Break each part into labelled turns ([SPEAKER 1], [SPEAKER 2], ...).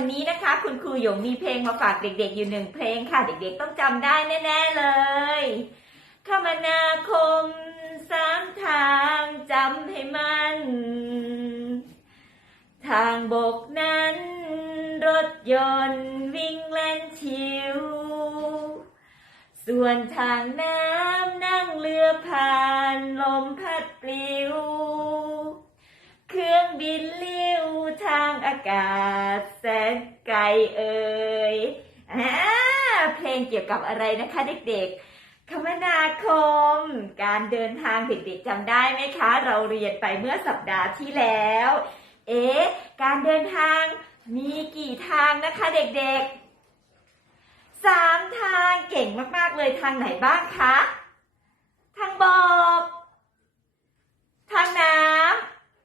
[SPEAKER 1] วันนี้นะคะ คุณครูหยงมีเพลงมาฝากเด็กๆ อยู่หนึ่งเพลงค่ะ เด็กๆต้องจำได้แน่ๆเลยคมนาคมสามทางจำให้มัน ทางบกนั้น รถยนต์วิ่งเล่นชิว ส่วนทางน้ำนั่งเรือผ่านลมพัดปลิว กาศแสนไกลเอ่ยอเพลงเกี่ยวกับอะไรนะคะเด็กๆ คมนาคม การเดินทางเด็กๆจำได้ไหมคะ เราเรียนไปเมื่อสัปดาห์ที่แล้ว เอ๊ะ การเดินทางมีกี่ทางนะคะเด็กๆสามทางเก่งมากๆเลยทางไหนบ้างคะ ทางบก ทางน้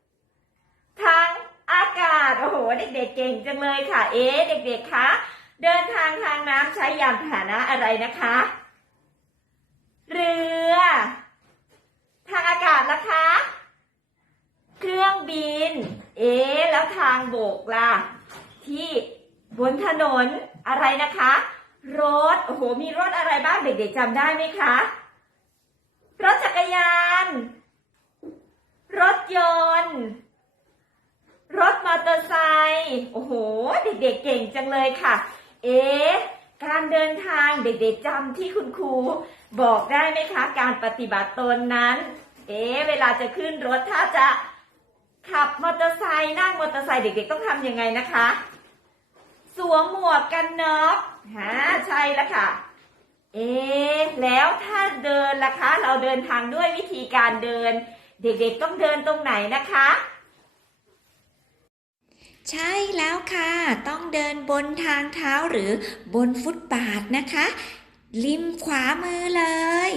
[SPEAKER 1] ำ ทางอากาศ โอ้โห เด็กๆเก่งจังเลยค่ะ เอ๊เด็กๆคะเดินทางทางน้ำใช้ยานพาหนะอะไรนะคะ เรือ ทางอากาศล่ะคะ เครื่องบิน เอ๊แล้วทางโบกล่ะ ที่บนถนนอะไรนะคะ รถ โอ้โห มีรถอะไรบ้างเด็กๆจำได้ไหมคะ รถจักรยาน รถยนต์ รถมอเตอร์ไซค์ โอ้โห เด็กๆเก่งจังเลยค่ะ เอ๊ะการเดินทางเด็กๆจำที่คุณครูบอกได้ไหมคะ การปฏิบัติตนนั้น เอ๊ะเวลาจะขึ้นรถถ้าจะขับมอเตอร์ไซค์นั่งมอเตอร์ไซค์เด็กๆต้องทำยังไงนะคะ สวมหมวกกันน็อกฮะใช่แล้วค่ะ เอ๊ะแล้วถ้าเดินล่ะคะ เราเดินทางด้วยวิธีการเดิน เด็กๆต้องเดินตรงไหนนะคะ
[SPEAKER 2] ใช่แล้วค่ะ ต้องเดินบนทางเท้าหรือบนฟุตบาทนะคะ ริมขวามือเลย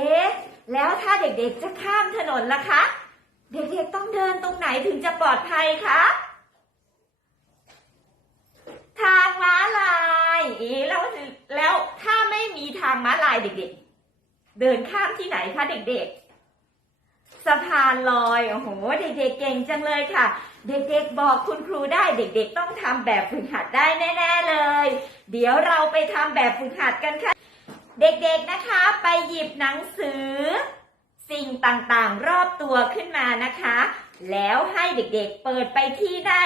[SPEAKER 1] เอ๊ะ แล้วถ้าเด็กๆจะข้ามถนนล่ะคะ เด็กๆต้องเดินตรงไหนถึงจะปลอดภัยคะ ทางม้าลายเอ๊ะแล้วแล้วถ้าไม่มีทางม้าลายเด็กๆ เดินข้ามที่ไหนคะเด็กๆ สะพานลอยโอ้โหเด็กๆเก่งจังเลยค่ะ เด็กๆบอกคุณครูได้เด็กๆ ต้องทำแบบฝึกหัดได้แน่ ๆเลย เดี๋ยวเราไปทำแบบฝึกหัดกันค่ะ เด็กๆนะคะไปหยิบหนังสือ สิ่งต่างๆรอบตัวขึ้นมานะคะ แล้วให้เด็กๆเปิดไปที่หน้า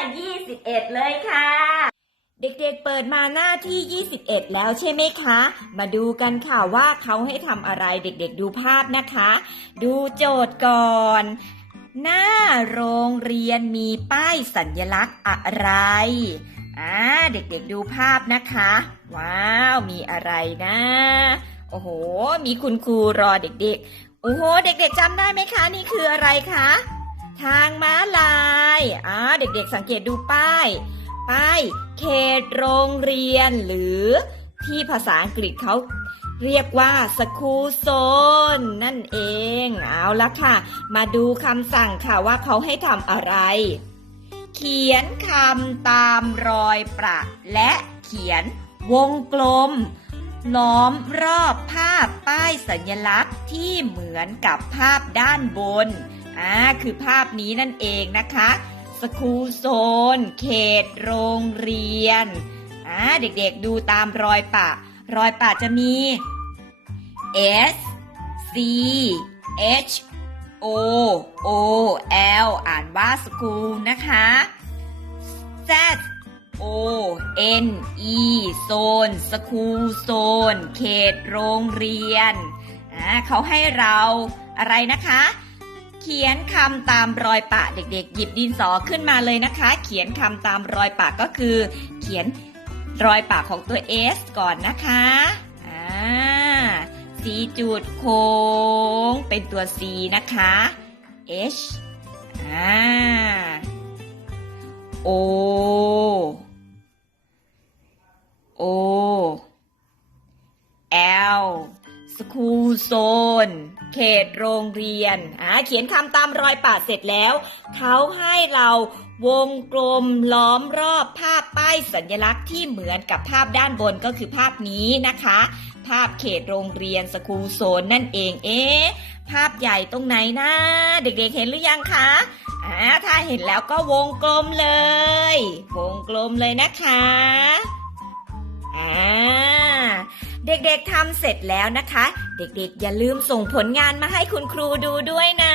[SPEAKER 1] 21 เลยค่ะ เด็กๆ เปิดมาหน้าที่ 21 แล้วใช่ไหมคะ มาดูกันค่ะว่าเขาให้ทำอะไรเด็กๆ ดูภาพนะคะ ดูโจทย์ก่อน หน้าโรงเรียนมีป้ายสัญลักษณ์อะไรอ่าเด็กๆ ดูภาพนะคะ ว้าว มีอะไรนะ โอ้โห มีคุณครูรอเด็กๆ โอ้โห เด็กๆจำได้ไหมคะ นี่คืออะไรคะ ทางม้าลายอ่าเด็กๆ สังเกตดูป้าย ป้ายเขตโรงเรียนหรือที่ภาษาอังกฤษเขาเรียกว่าสคูโซนนั่นเอง เอาละค่ะ มาดูคำสั่งค่ะว่าเขาให้ทำอะไร เขียนคำตามรอยประและเขียนวงกลม ล้อมรอบภาพป้ายสัญลักษณ์ที่เหมือนกับภาพด้านบน อ่า คือภาพนี้นั่นเองนะคะ สคูลโซน เขตโรงเรียนอ่าเด็กๆดูตามรอยปะ รอยปะจะมี S C H O O L อ่านว่าสคูลนะคะ Z O N E โซนสคูลโซน เขตโรงเรียนอ่าเขาให้เราอะไรนะคะ เขียนคำตามรอยปะเด็กๆ หยิบดินสอขึ้นมาเลยนะคะ เขียนคำตามรอยปะก็คือ เขียนรอยปะของตัว S ก่อนนะคะอ่าสีจุดโค้งเป็นตัว C นะคะ H อ่า O O L สคูลโซน เขตโรงเรียนอ่าเขียนคำตามรอยปาเสร็จแล้ว เขาให้เราวงกลมล้อมรอบภาพป้ายสัญลักษณ์ที่เหมือนกับภาพด้านบนก็คือภาพนี้นะคะ ภาพเขตโรงเรียนสคูลโซนนั่นเองเอ๊ะภาพใหญ่ตรงไหนนะเด็กๆเห็นหรือยังคะอ่าถ้าเห็นแล้วก็วงกลมเลย วงกลมเลยนะคะอ่า เด็กๆทำเสร็จแล้วนะคะ เด็กๆ อย่าลืมส่งผลงานมาให้คุณครูดูด้วยนะ